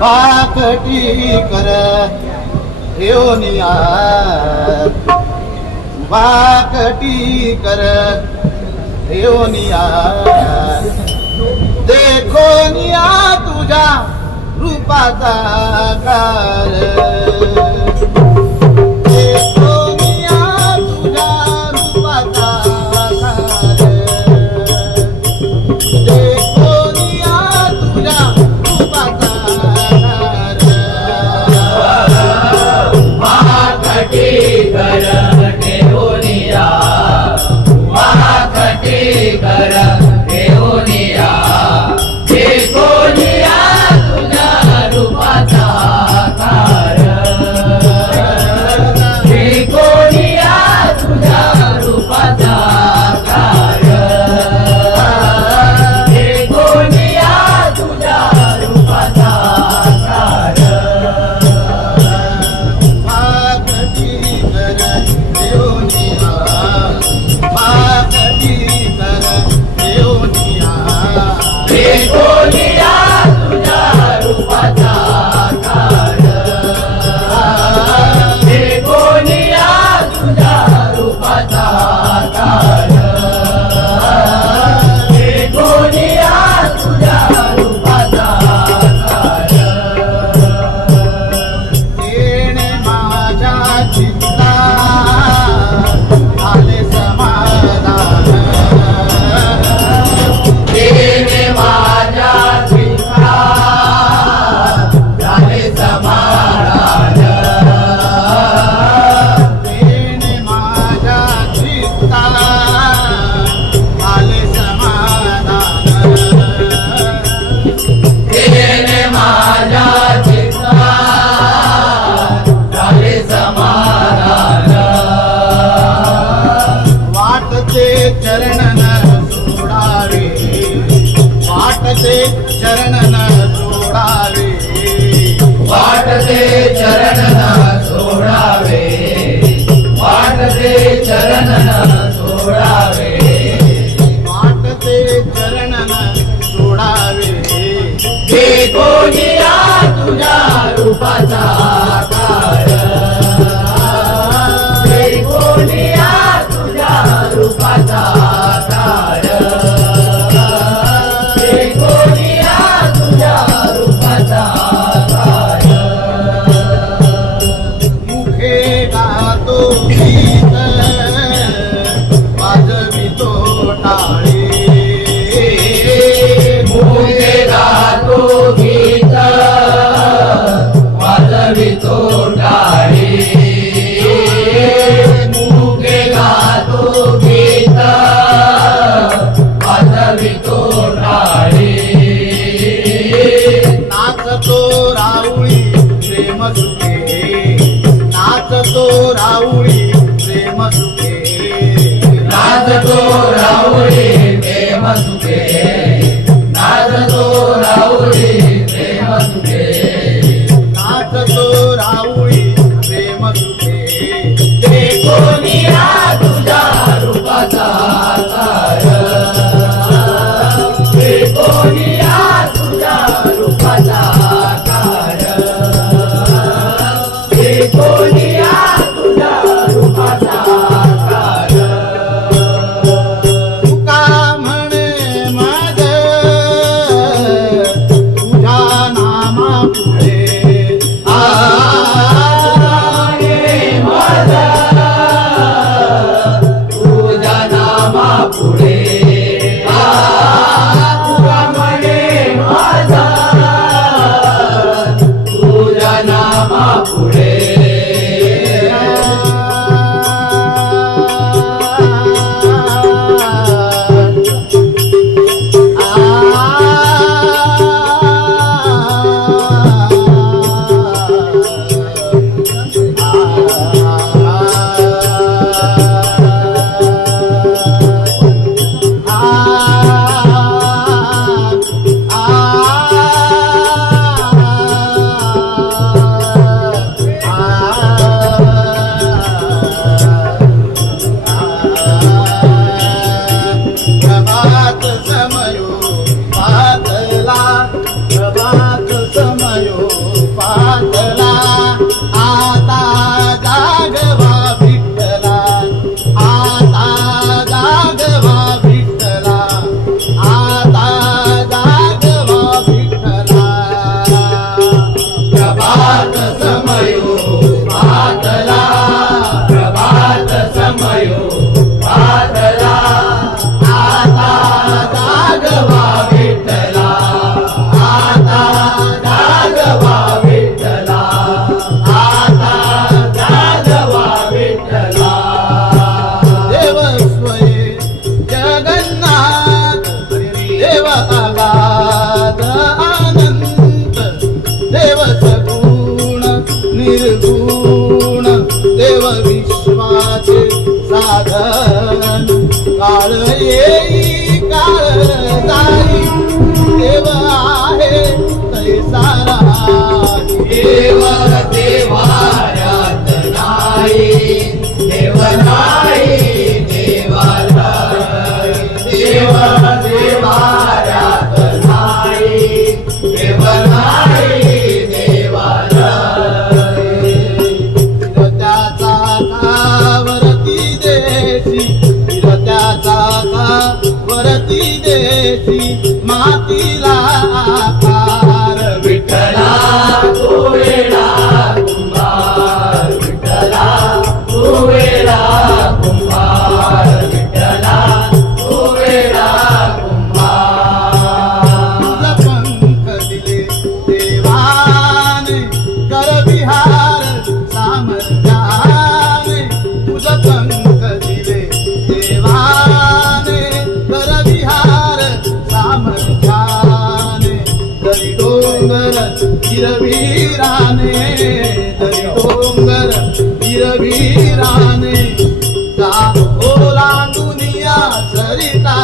पाकटी कर ठेवनिया बाकटी कर ठेवनिया देखोनिया तुझा रूपाचा कार বাজার। Messiah. yeah. वीरवीराने तरी डोंगर वीरवीराने का ओला दुनिया सरिता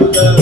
Love.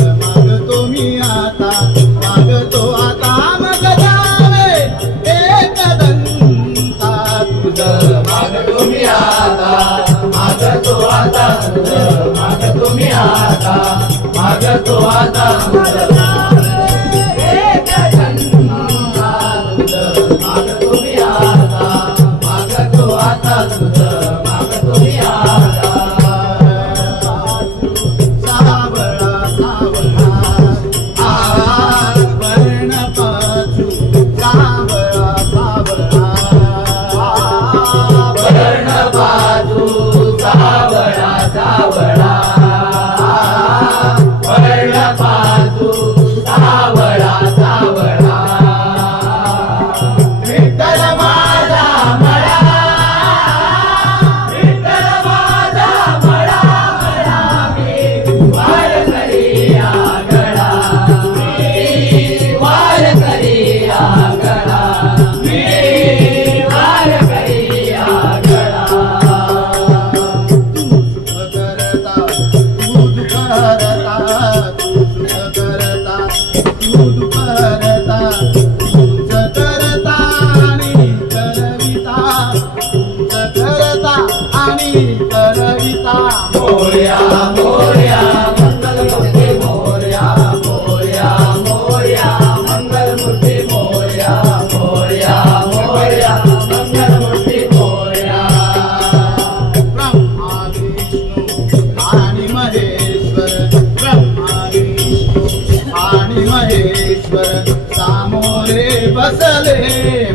बसले.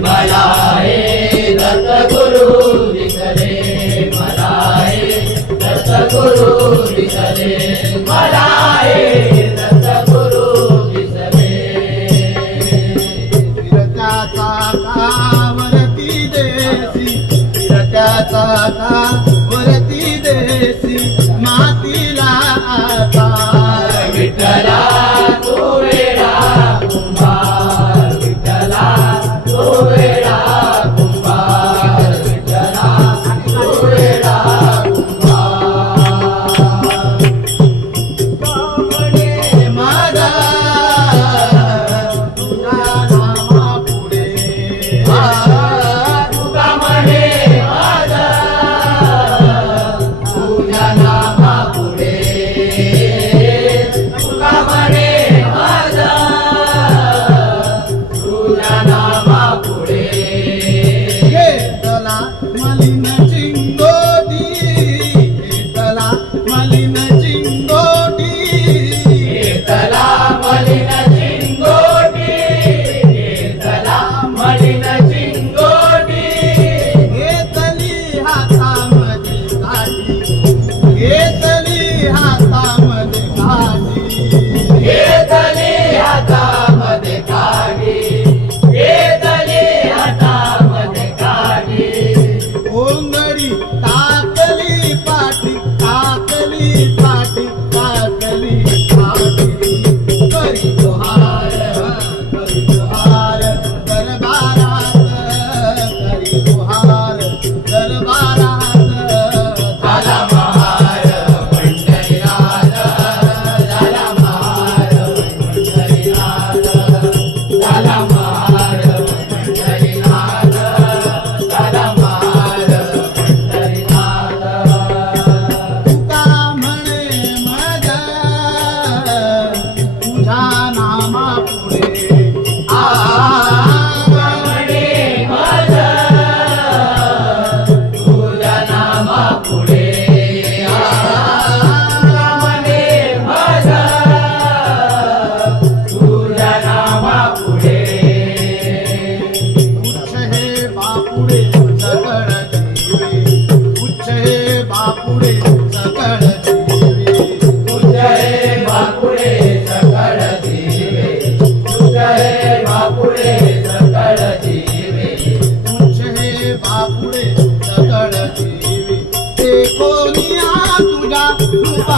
मला हे दत्तगुरु विसरे मला हे दत्तगुरु विसरे मला हे दत्तगुरु विसरे फिरत्याचा वरती देसी फिरत्याचा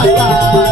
这